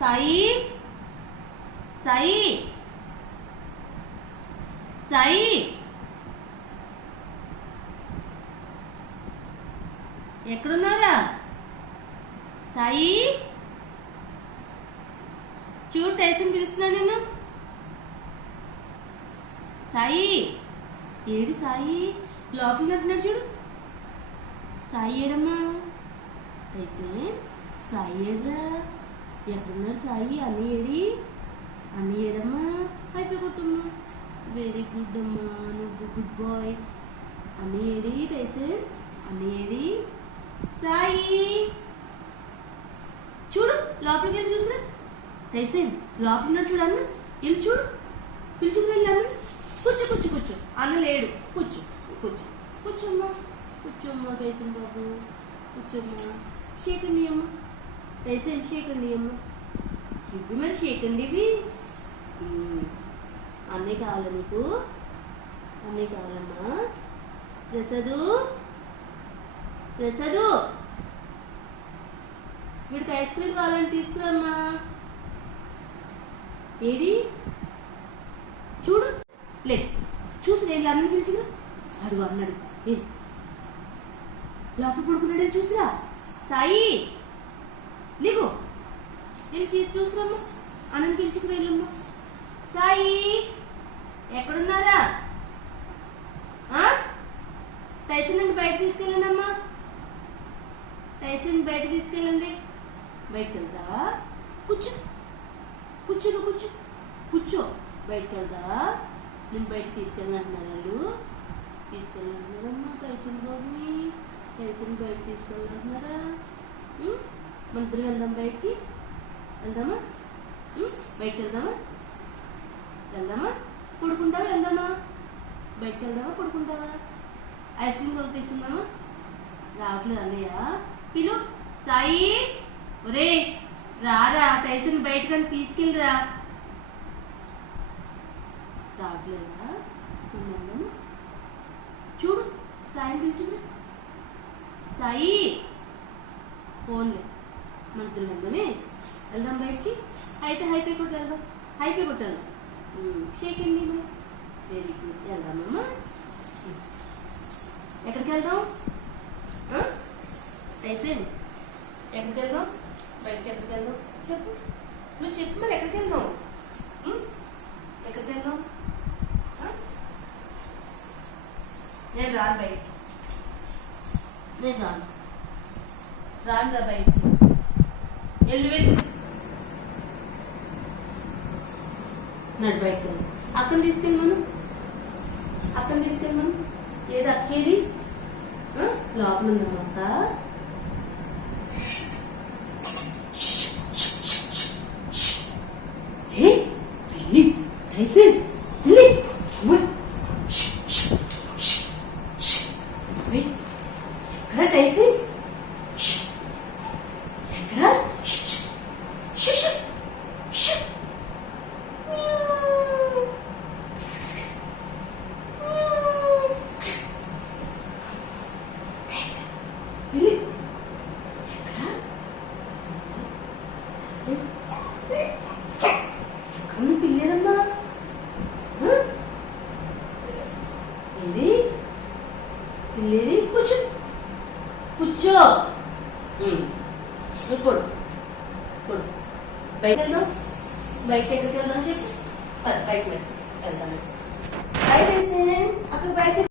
సాయి సాయి సాయి ఎక్కడున్నారా సాయి? చూడు టైసన్ పిలుస్తున్నా నేను. సాయి ఏడి సాయి? లోపలికి అంటున్నాడు చూడు. సాయి ఏడమ్మా? టైసన్ సాయి ఏడ్రా? ఎక్కడున్నారు సాయి? అన్నీ ఏడి? అన్నీ ఏడమ్మా? అయిపోయి కొట్టమ్మా. వెరీ గుడ్ అమ్మా, నువ్వు గుడ్ బాయ్. అన్నీ ఏడి టైసన్? అన్నీ ఏడి? సాయి చూడు లోపలికి వెళ్ళి చూసినా. టైసన్ లోపల ఉన్నాడు చూడు. అన్న వెళ్ళి చూడు, పిలుచుకు వెళ్ళాను. కూర్చో కూర్చో కూర్చో. అన్న లేడు. కూర్చో కూర్చో కూర్చోమ్మా, కూర్చోమ్మా టైసన్ బాబు, కూర్చోమ్మా. షేక్ అండి అమ్మ. టైసన్ షేక్ అండి అమ్మ. ఇవి మరి షేక్ అండి ఇవి. అన్నీ కావాలా నీకు? అన్నీ కావాలమ్మా. ప్రసాదు ప్రసాదు వీడికి ఐస్ క్రీమ్ కావాలని తీసుకురమ్మా. ఏడి చూడు. లేదు చూసి నేను అన్నీ పిలిచిగా. అడుగు అన్నాడు. లోపల పడుకున్నాడే చూసిరా. సాయి లేవు వెళ్ళి చూసిరమ్మా. అన్నం పిలుచుకు వెళ్ళమ్మా. సాయి ఎక్కడున్నారా? టైసన్ నుండి బయట తీసుకెళ్ళండి అమ్మా. టైసన్ బయట తీసుకెళ్ళండి. బయటకు వెళ్తావా? కూర్చో కూర్చో నువ్వు కూర్చో కూర్చో. బయటకు వెళ్తా. నేను బయట తీసుకెళ్ళంటున్నారు వాళ్ళు. తీసుకెళ్ళంటున్నారమ్మా టైసన్ బాబుని. టైసన్ బయట తీసుకెళ్ళంటున్నారా? మన ఇద్దరు వెళ్దాం బయటికి. వెళ్దామా? బయటకు వెళ్దామా? వెళ్దామా? పడుకుంటావా? వెళ్దామా? బయటకు వెళ్దామా? పడుకుంటావా? ఐస్ క్రీమ్ కొరకు తీసుకుందామా? రావట్లేదు అన్నయ్య. పిలు సాయి. ఒరే రారా, టైసన్ బయటకంటే తీసుకెళ్ళిరా. రావట్లేదా? చూడు సాయి పిలుచుకురా. సాయి ఫోన్లే. మన ఇద్దరు వెళ్దామే. వెళ్దాం బయటికి. అయితే హైపే కొట్టి వెళ్దాం. హైపే కొట్టి వెళ్దాం. షేక్ అండి. Very good. వెళ్దామమ్మా. ఎక్కడికి వెళ్దాం? టైసన్ ఎక్కడికి వెళ్దాం? బయటకి ఎక్కడికి వెళ్దాం చెప్పు. నువ్వు చెప్పు మరి ఎక్కడికి వెళ్దాం? ఎక్కడికి వెళ్దాం? నేను రాను బయటికి. నేను రాను. రాను రా బయటికి. వెళ్ళు వెళ్ళు. నడు బయటకు వెళ్దాం. అక్కని తీసుకెళ్ళమను. అక్కని తీసుకెళ్ళమను. ఏది అక్కేది? లోపల ఉందమ్మా అక్క. టైసన్ ఎక్కడ? టైసన్ ఎక్కడ? పిల్లేదమ్మా. ఏది పిల్లేది? కూర్చో కూర్చో. పొడు పొడు. బయట వెళ్దాం. బయట ఎక్కడికి వెళ్దాం చెప్పు. బయట వెళ్దాం. బయట అక్కడ బయట